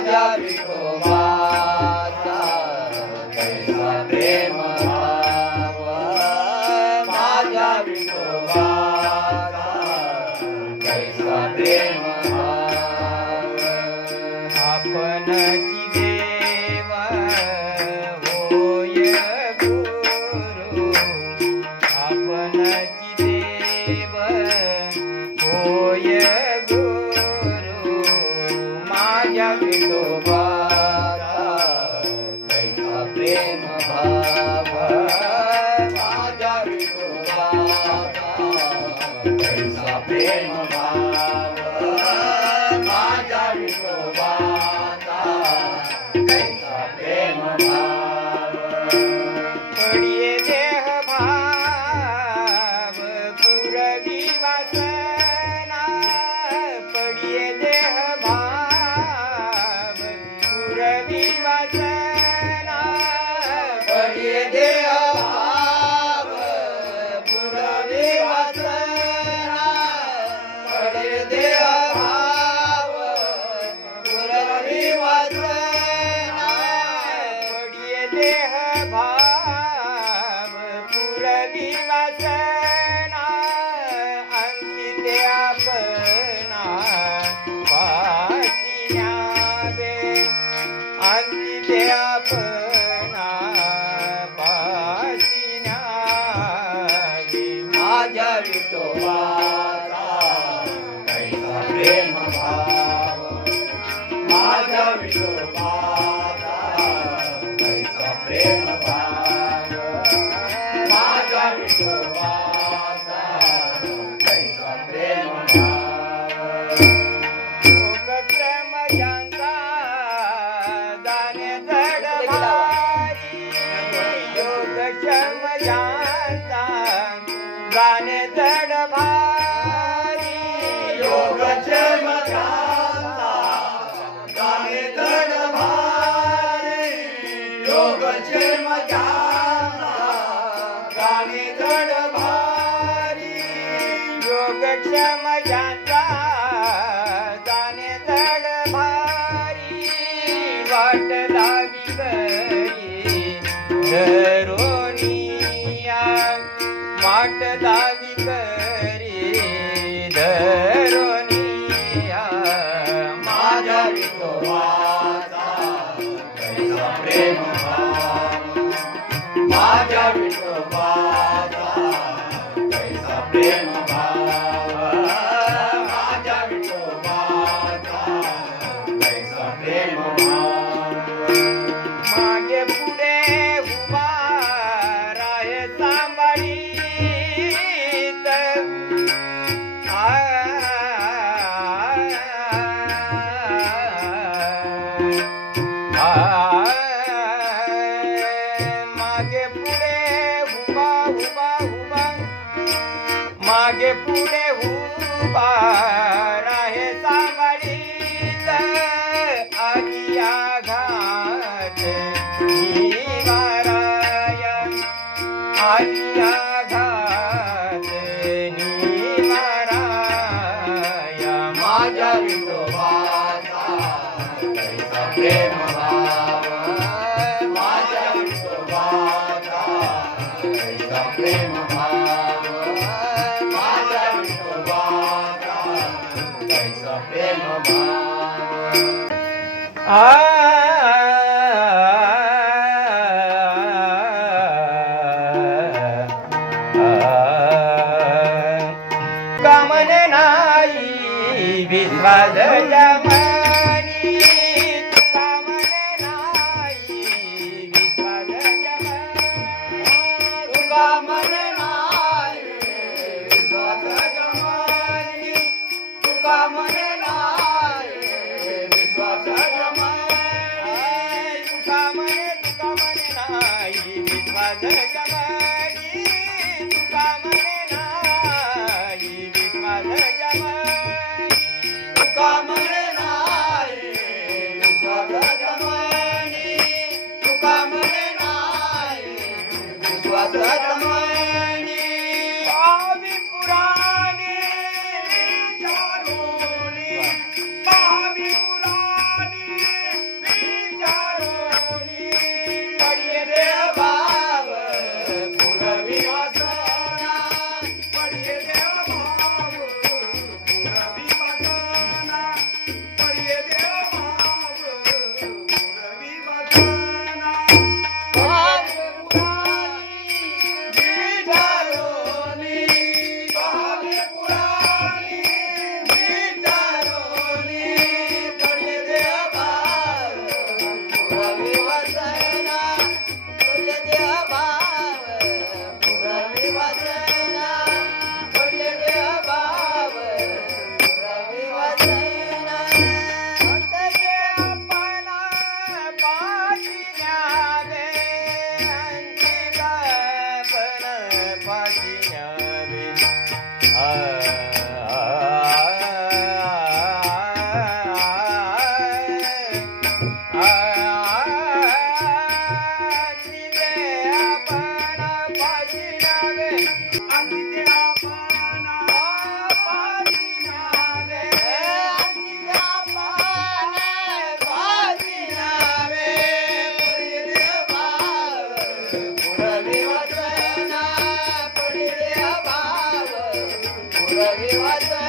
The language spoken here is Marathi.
माझ्या विठोबाचा कैसा प्रेम भाव, माझ्या विठोबाचा कैसा प्रेम भाव. आपणची देव होय गुरु, आपणची देव होय गुरु, माझ्या विठोबाचा कैसा प्रेम भाव, माझ्या विठोबाचा कैसा प्रेम भाव, माझ्या विठोबाचा कैसा प्रेम भाव. पडिये देह भाव पुरवी वासना, पडिये देह भाव पुरवी वासना, पडिये देह भाव पुरवी वासना, पडिये देह भाव पुरवी वासना, पडिये देह भाव पुरवी वासना, अंकिते आपणा पासी न्यावे, अंकिते आपणा पासी न्यावे. माझ्या विठोबाचा कैसा प्रेम भाव, माझ्या विठोबाचा कैसा प्रेम भाव, माझ्या विठोबाचा कैसा प्रेम भाव. योगक्षम ज्यांचा जाणे जड भारी, योगक्षम ज्यांचा जाणे जड भारी, योगक्षेम ज्यांचा गाणे जड भारी, योगक्षेम ज्यांचा गाणे जड भारी, योगक्षम ज्यांचा जाणे जड भारी, वाट लावी करी धरोनिया, वाट लावी करी धरोनिया. माझ्या विठोबाचा कैसा प्रेम भाव, माझ्या विठोबाचा कैसा प्रेम भाव, माझ्या विठोबाचा कैसा प्रेम भाव. मागे पुढे उभा राहे सांभाळीत, मागे पुढे उभा उभा उभा, मागे पुढे उभा राहे सांभाळीत, आगिया घाट निवाराया, आगिया घाट निवाराया. माझ्या विठोबाचा कैसा प्रेम भाव, माझ्या विठोबाचा कैसा प्रेम भाव, माझ्या विठोबाचा कैसा प्रेम भाव. कामन नाही विश्वास जमानी, कामन नाही विश्वास जमानी, तुका मन नाही विश्वास जमानी, तुका मन नाही विश्वास जमानी, तुका मन नाही विश्वास जमानी, तुका मन नाही विश्वास जमानी. तुका मन नाही विश्वास जमानी, तुका मन नाही विश्वास जमानी. भावी पुराणे विचारोनी, भावी पुराणे देवाचं